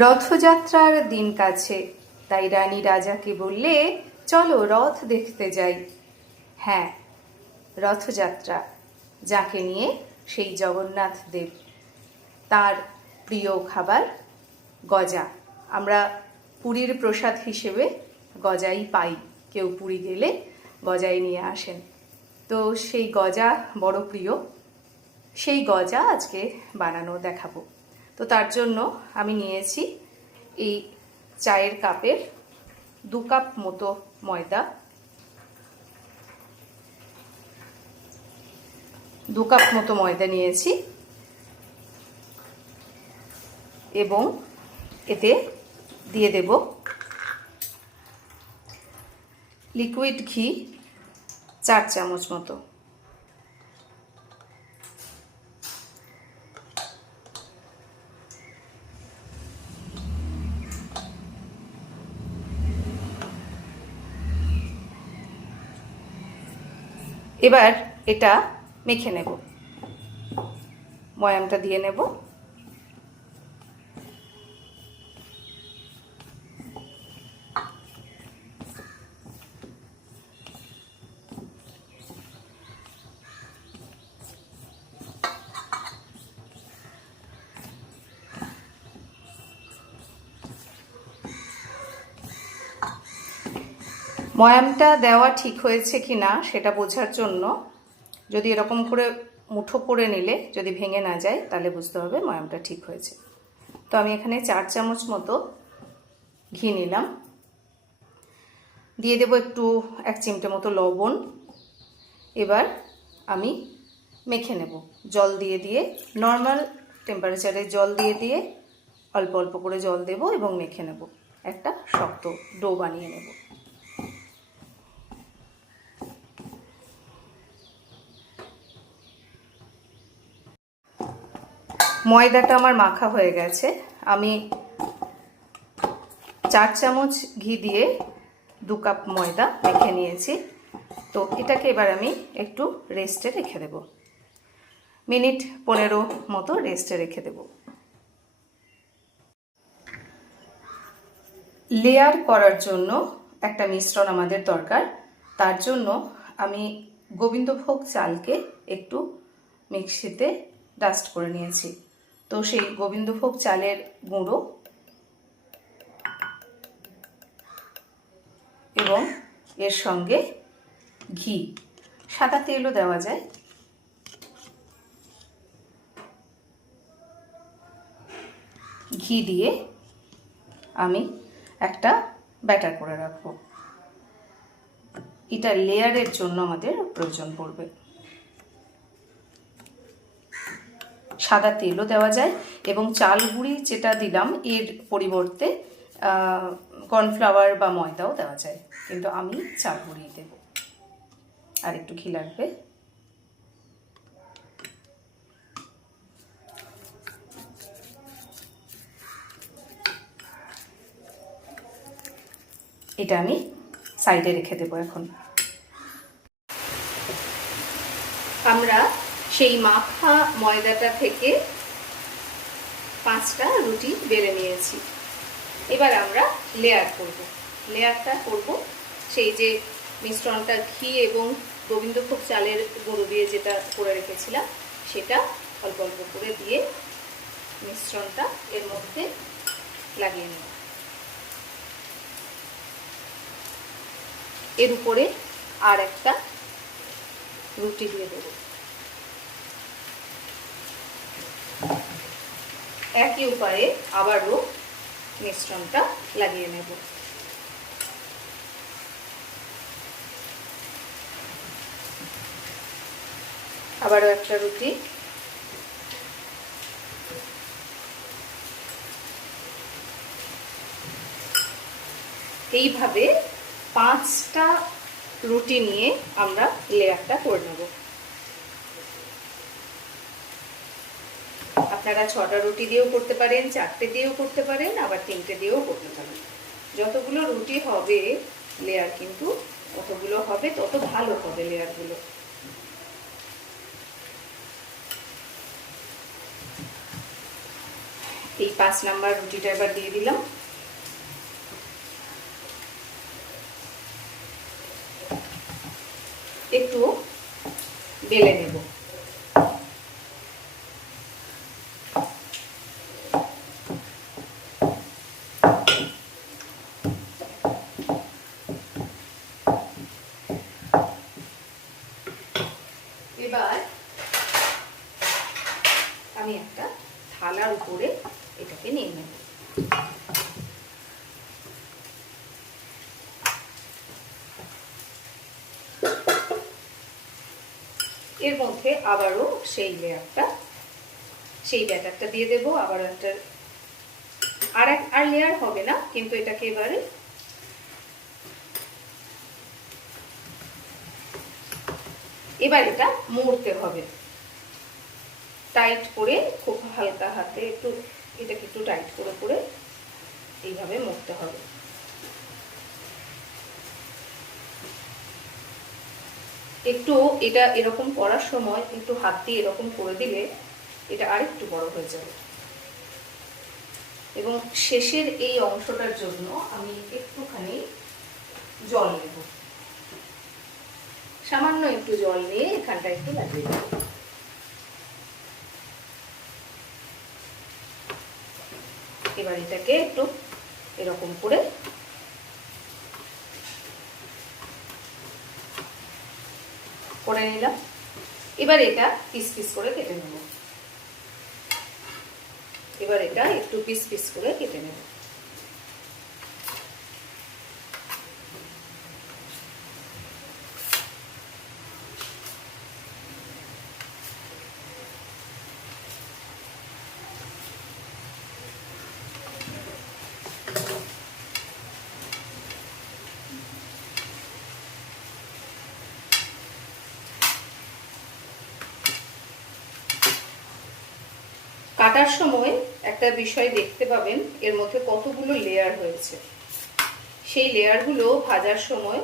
রথযাত্রার দিন কাছে, তাই রানী রাজাকে বললে, চলো রথ দেখতে যাই। হ্যাঁ, রথযাত্রা, যাকে নিয়ে সেই জগন্নাথ দেব, তার প্রিয় খাবার গজা। আমরা পুরীর প্রসাদ হিসেবে গজাই পাই, কেউ পুরী গেলে গজাই নিয়ে আসেন। তো সেই গজা বড় প্রিয়, সেই গজা আজকে বানানো দেখাবো। তো তার জন্য আমি নিয়েছি এই চায়ের কাপের 2 কাপ মতো ময়দা, 2 কাপ মতো ময়দা নিয়েছি এবং এতে দিয়ে দেব লিকুইড ঘি 4 চামচ মতো। এবার এটা মেখে নেব, ময়ামটা দিয়ে নেব। ময়ামটা দেওয়া ঠিক হয়েছে কি না সেটা বোঝার জন্য যদি এরকম করে মুঠো করে নিলে যদি ভেঙে না যায় তাহলে বুঝতে হবে ময়ামটা ঠিক হয়েছে। তো আমি এখানে 4 চামচ মতো ঘি নিলাম, দিয়ে দেব একটু 1 চিমটে মতো লবণ। এবার আমি মেখে নেব জল দিয়ে দিয়ে, নর্মাল টেম্পারেচারে জল দিয়ে দিয়ে অল্প অল্প করে জল দেব এবং মেখে নেব, একটা শক্ত ডো বানিয়ে নেব। ময়দাটা আমার মাখা হয়ে গেছে, আমি 4 চামচ ঘি দিয়ে 2 কাপ ময়দা মেখে নিয়েছি। তো এটাকে এবার আমি একটু রেস্টে রেখে দেব, মিনিট 15 মতো রেস্টে রেখে দেব। লেয়ার করার জন্য একটা মিশ্রণ আমাদের দরকার, তার জন্য আমি গোবিন্দভোগ চালকে একটু মিক্সিতে ডাস্ট করে নিয়েছি। তো সেই গোবিন্দভোগ চালের গুঁড়ো এবং এর সঙ্গে ঘি, সাদা তেলও দেওয়া যায়, ঘি দিয়ে আমি একটা ব্যাটার করে রাখবো। এটা লেয়ারের জন্য আমাদের প্রয়োজন পড়বে। সাদা তেলও দেওয়া যায় এবং চাল গুঁড়ি যেটা দিলাম এর পরিবর্তে কর্নফ্লাওয়ার বা ময়দাও দেওয়া যায়, কিন্তু আমি চাল গুঁড়ি দেব। আর একটু ঘি লাগবে। এটা আমি সাইডে রেখে দেব। এখন আমরা সেই মাখা ময়দাটা থেকে 5টা রুটি বেলে নিয়েছি। এবার আমরা লেয়ার করব। লেয়ারটা করব সেই যে মিশ্রণটা ঘি এবং গোবিন্দভোগ চালের গুঁড়ো দিয়ে যেটা করে রেখেছিলাম সেটা অল্প অল্প করে দিয়ে মিশ্রণটা এর মধ্যে লাগিয়ে নেব। এর উপরে আর একটা রুটি দিয়ে দেব। একই উপায়ে আবারও মিশ্রণটা লাগিয়ে নেব। আবারও একটা রুটি, এইভাবে 5টা রুটি নিয়ে আমরা লেয়ারটা করে নেব। আপনারা 6টা রুটি দিয়েও করতে পারেন, 4টে দিয়েও করতে পারেন, আবার 3টে দিয়েও করতে পারেন। যতগুলো রুটি হবে লেয়ার কিন্তু ততগুলো হবে, তত ভালো হবে লেয়ারগুলো। এই 5 নাম্বার রুটিটা এবার দিয়ে দিলাম। একটু বেলে নেব। এবার আমি একটা থালার উপরে এটাকে নিয়ে নেব। এর মধ্যে আবারও সেই ব্যাটারটা দিয়ে দেবো। আবার একটা আর লেয়ার হবে না, কিন্তু এটাকে এবারে এটা মুড়তে হবে টাইট করে, খুব হালকা হাতে এটাকে একটু টাইট করে এইভাবে মুড়তে হবে। একটু এটা এরকম করার সময় একটু হাত দিয়ে এরকম করে দিলে এটা আরেকটু বড় হয়ে যাবে। এবং শেষের এই অংশটার জন্য আমি একটুখানি জল নেব, সামান্য একটু জল নিয়ে এখানটা একটু লাগিয়ে দেব। এবার এটাকে একটু এরকম করে নিলাম। এবার এটা পিস পিস করে কেটে নেব। এবার এটা একটু পিস পিস করে কেটে নেব। কাটার সময় একটা বিষয় দেখতে পাবেন, এর মধ্যে কতগুলো লেয়ার হয়েছে। সেই লেয়ারগুলো ভাজার সময়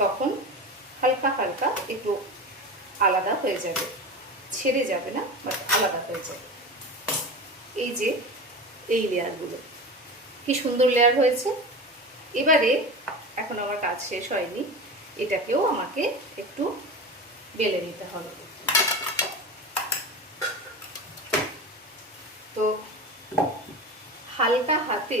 তখন হালকা হালকা একটু আলাদা হয়ে যাবে, ছেড়ে যাবে না, বাট আলাদা হয়ে যাবে। এই যে এই লেয়ারগুলো কি সুন্দর লেয়ার হয়েছে। এবারে এখন আমার কাজ শেষ হয়নি, এটাকেও আমাকে একটু বেলে নিতে হবে। তো হালকা হাতে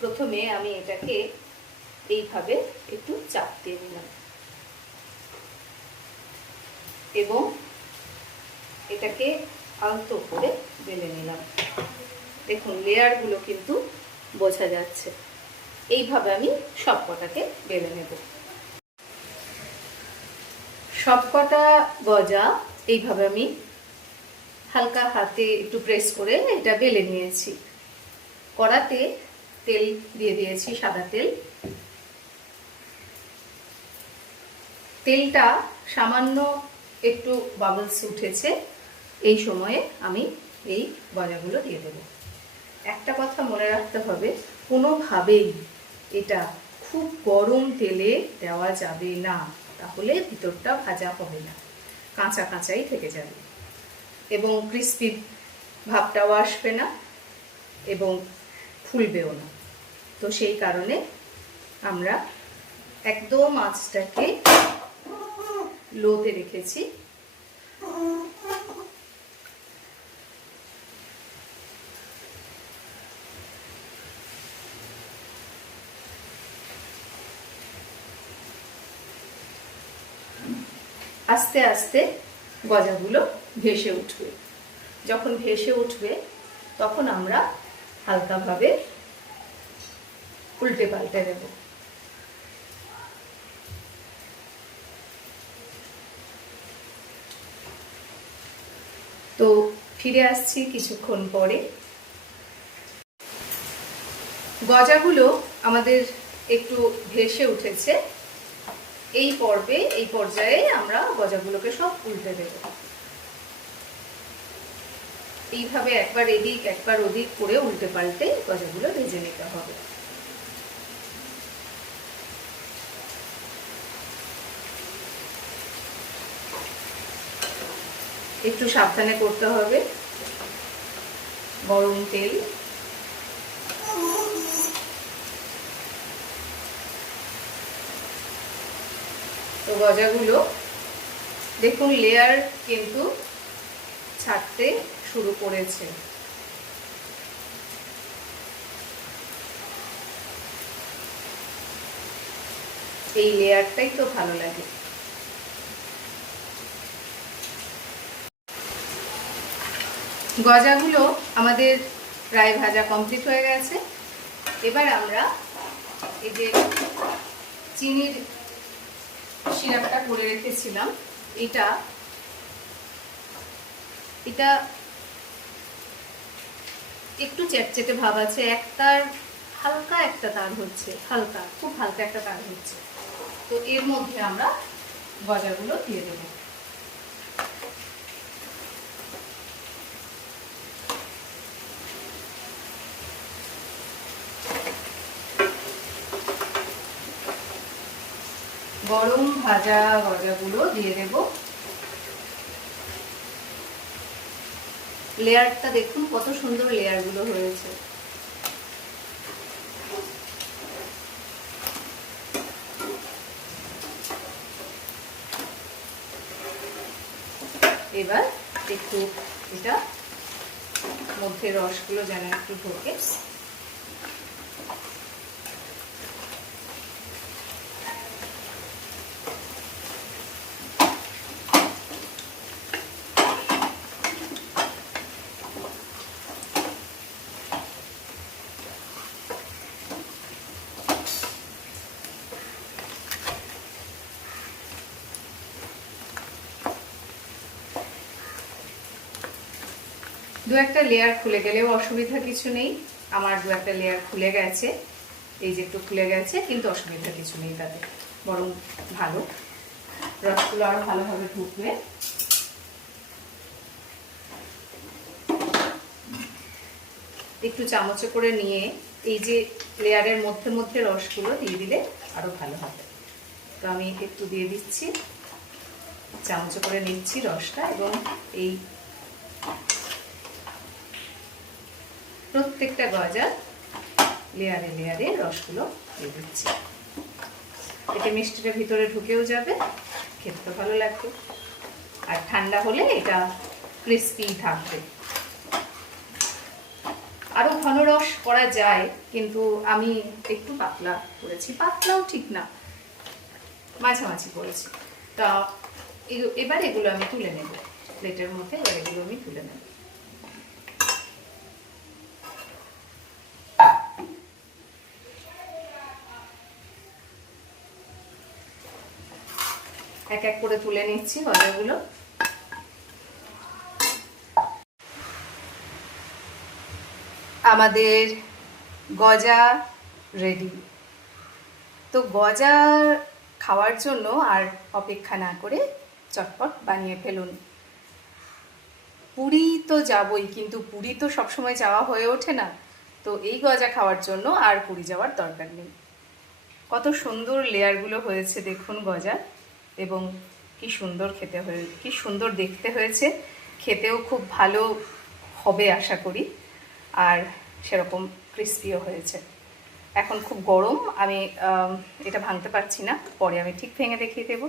প্রথমে আমি এটাকে এইভাবে একটু চাপ দিয়ে দিলাম এবং এটাকে আলতো করে বেলে নিলাম। দেখুন লেয়ারগুলো কিন্তু বোঝা যাচ্ছে। এইভাবে আমি সবকটাকে বেলে নেব। সবকটা গজা এইভাবে আমি হালকা হাতে একটু প্রেস করে এটা বেলে নিয়েছি। কড়াতে তেল দিয়ে দিয়েছি, সাদা তেল। তেলটা সামান্য একটু বাবলস উঠেছে, এই সময়ে আমি এই গজাগুলো দিয়ে দেব। একটা কথা মনে রাখতে হবে, কোনোভাবেই এটা খুব গরম তেলে দেওয়া যাবে না, তাহলে ভিতরটা ভাজা হবে না, কাঁচা কাঁচাই থেকে যাবে এবং ক্রিস্পি ভাবটাও আসবে না এবং ফুলবেও না। তো সেই কারণে আমরা একদম আঁচটাকে লোতে রেখেছি। আস্তে আস্তে গজাগুলো ভেসে উঠবে। যখন ভেসে উঠবে তখন আমরা হালকাভাবে উল্টে পাল্টে দেব। তো ফিরে আসছি কিছুক্ষণ পরে। গজাগুলো আমাদের একটু ভেসে উঠেছে। এই পর্যায়ে আমরা গজাগুলোকে সব উল্টে দেব। এইভাবে একবার এদিক একবার ওদিক করে উল্টে পাল্টে গজাগুলো ভেজে নিতে হবে। একটু সাবধানে করতে হবে। গরম তেল, তো গজাগুলো দেখুন লেয়ার কিন্তু ছাড়তে শুরু করেছে। এই লেয়ারটাই তো ভালো লাগে। গজাগুলো আমাদের প্রায় ভাজা কমপ্লিট হয়ে গেছে। এবার আমরা এই যে চিনির সিরাপটা করে রেখেছিলাম, এটা একটু চ্যাটচেটে ভাব আছে, একটার হালকা একটা তার হচ্ছে, হালকা খুব হালকা একটা তার হচ্ছে। তো এর মধ্যে আমরা গজাগুলো দিয়ে দেবো। গরম ভাজা গজাগুলো দিয়ে দেব। লেয়ারটা দেখুন কত সুন্দর লেয়ারগুলো হয়েছে। এবার একটু এটা মধ্যে রসগুলো যেন একটু ঢোকে। দু একটা লেয়ার খুলে গেলেও অসুবিধা কিছু নেই। আমার দু একটা লেয়ার খুলে গেছে, এই যে একটু খুলে গেছে, কিন্তু অসুবিধা কিছু নেই তাতে, বরং ভালো, রসগুলো আরো ভালোভাবে ঢুকবে। একটু চামচে করে নিয়ে এই যে লেয়ারের মধ্যে মধ্যে রসগুলো দিয়ে দিলে আরো ভালো হবে। তো আমি একটু দিয়ে দিচ্ছি, চামচে করে নিচ্ছি রসটা, এবং এই প্রত্যেকটা গজা লেয়ারে লেয়ারে রসগুলো দিয়ে দিচ্ছি। এতে মিষ্টিটা ভিতরে ঢুকেও যাবে, খেতে ভালো লাগবে, আর ঠান্ডা হলে এটা ক্রিস্পি থাকবে। আরো ঘন রস করা যায়, কিন্তু আমি একটু পাতলা করেছি, পাতলাও ঠিক না, মাঝামাঝি করেছি। তা এবার এগুলো আমি তুলে নেব প্লেটের মধ্যে, এবার এগুলো আমি তুলে নেব। এক এক করে তুলে নিচ্ছি গজাগুলো। আমাদের গজা রেডি। তো গজা খাওয়ার জন্য আর অপেক্ষা না করে চটপট বানিয়ে ফেলুন। পুরী তো যাবই, কিন্তু পুরী তো সবসময় যাওয়া হয়ে ওঠে না, তো এই গজা খাওয়ার জন্য আর পুরী যাওয়ার দরকার নেই। কত সুন্দর লেয়ারগুলো হয়েছে দেখুন গজা, এবং কি সুন্দর খেতে হয়ে, কি সুন্দর দেখতে হয়েছে, খেতেও খুব ভালো হবে আশা করি, আর সেরকম ক্রিস্পিও হয়েছে। এখন খুব গরম, আমি এটা ভাঙতে পারছি না, পরে আমি ঠিক ভেঙে দেখিয়ে দেবো।